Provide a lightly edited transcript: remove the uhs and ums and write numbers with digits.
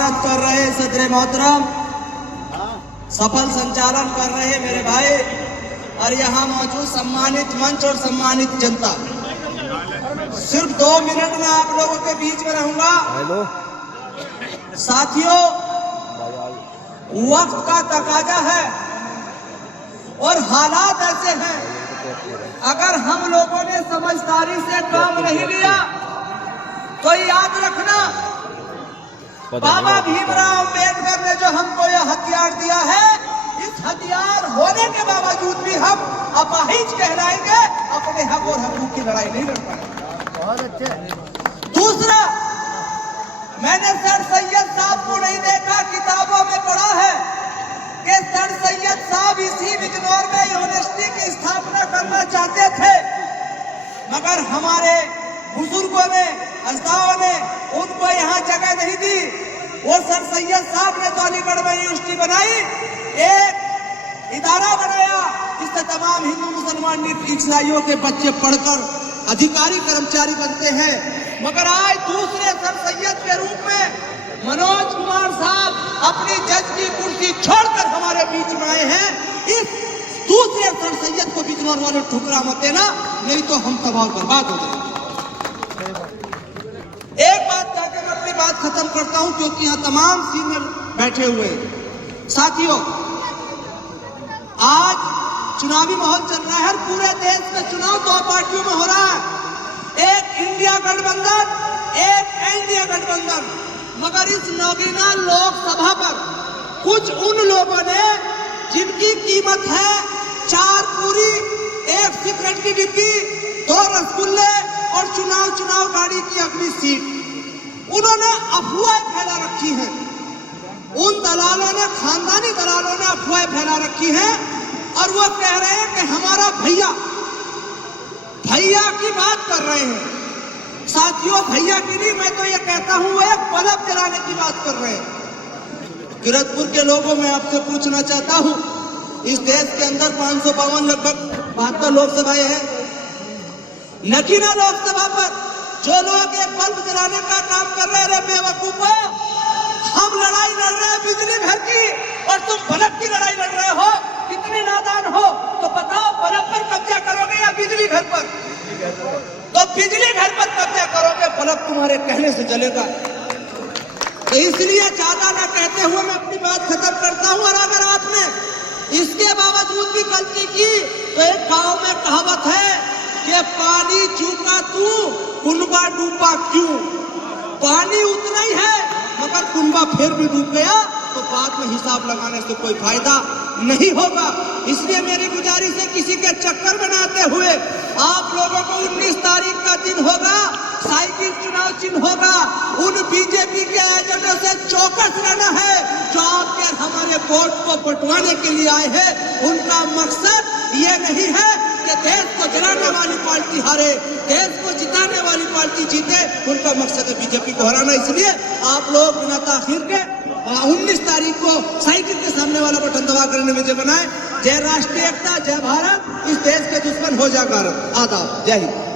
तदारत कर रहे सदर मोहतरम, सफल संचालन कर रहे मेरे भाई और यहाँ मौजूद सम्मानित मंच और सम्मानित जनता, सिर्फ 2 मिनट में आप लोगों के बीच में रहूंगा। साथियों, वक्त का तकाजा है और हालात ऐसे हैं, अगर हम लोगों ने समझदारी से काम नहीं लिया तो याद रखना बाबा भीमराव अम्बेडकर ने जो हमको यह हथियार दिया है, इस हथियार होने के बावजूद भी हम अपाहिज कहलाएंगे, अपने हक और हकूक की लड़ाई नहीं लड़ पाएंगे। बहुत अच्छे। दूसरा, मैंने सर सैयद साहब को नहीं देखा, किताबों में पढ़ा है कि सर सैयद साहब इसी बिजनौर में यूनिवर्सिटी की स्थापना करना चाहते थे, मगर हमारे बुजुर्गों ने, अजदाओं ने उनको यहाँ जगह नहीं दी। वो सर सैयद साहब ने तो अलीगढ़ में यूनिवर्सिटी बनाई, एक इदारा बनाया जिससे तमाम हिंदू मुसलमान ईसाइयों के बच्चे पढ़कर अधिकारी कर्मचारी बनते हैं। मगर आज दूसरे सर सैयद के रूप में मनोज कुमार साहब अपनी जज की कुर्सी छोड़कर हमारे बीच में आए हैं। इस दूसरे सर सैयद को बिजनौर वाले ठुकरा मत देना, नहीं तो हम तबाह बर्बाद हो जाएंगे। एक बात कहकर मैं अपनी बात खत्म करता हूं, क्योंकि यहाँ तमाम सीनियर बैठे हुए हैं। साथियों, आज चुनावी माहौल चल रहा है, पूरे देश में चुनाव 2 पार्टियों में हो रहा है, एक इंडिया गठबंधन, एक एनडीए गठबंधन। मगर इस नगीना लोकसभा पर कुछ उन लोगों ने जिनकी कीमत है 4 पूरी, 1 सिगरेट की डिब्बी, 2 रसगुल्ले और चुनाव गाड़ी की अगली सीट, उन्होंने अफवाहें फैला रखी हैं। उन दलालों ने, खानदानी दलालों ने अफवाहें फैला रखी हैं और वो कह रहे हैं कि हमारा भैया की बात कर रहे हैं। साथियों, भैया की नहीं, मैं तो ये कहता हूं वो एक बल्ब जलाने की बात कर रहे हैं। किरतपुर के लोगों में आपसे पूछना चाहता हूं, इस देश के अंदर 552 लगभग 72 लोकसभाएं हैं। नगीना लोकसभा पर जो लोग एक बल्ब जलाने का काम कर रहे हैं, बेवकूफो, हम लड़ाई लड़ रहे हैं बिजली घर की और तुम बल्ब की लड़ाई लड़ रहे हो। कितने नादान हो, तो बताओ बल्ब पर कब्जा करोगे या बिजली घर पर? तो बिजली घर पर कब्जा करोगे, बल्ब तुम्हारे कहने से जलेगा। तो इसलिए ज्यादा ना कहते हुए मैं अपनी बात खत्म करता हूं। और अगर आपने इसके बावजूद भी गलती की तो एक गांव में कहावत है कि पानी चूका तू, कुनबा डूबा क्यों। पानी उतना ही है, मगर कुनबा फिर भी डूब गया तो बाद में हिसाब लगाने से कोई फायदा नहीं होगा। इसलिए मेरी गुजारिश है, किसी के चक्कर में न आते हुए आप लोगों को 19 तारीख का दिन होगा, साइकिल चुनाव चिन्ह होगा, उन बीजेपी के एजेंटों से चौकस रहना है जो आपके हमारे वोट को बंटवाने के लिए आए हैं। उनका मकसद ये नहीं है कि देश को जलाने वाली पार्टी हारे, देश को जिताने वाली पार्टी जीते। उनका मकसद है बीजेपी को हराना। इसलिए आप लोग बिना ताखीर के 19 तारीख को साइकिल के सामने वाला बटन दबा कर विजय बनाए। जय राष्ट्रीय एकता, जय भारत। इस देश के दुश्मन हो जा भारत। आदाब, जय हिंद।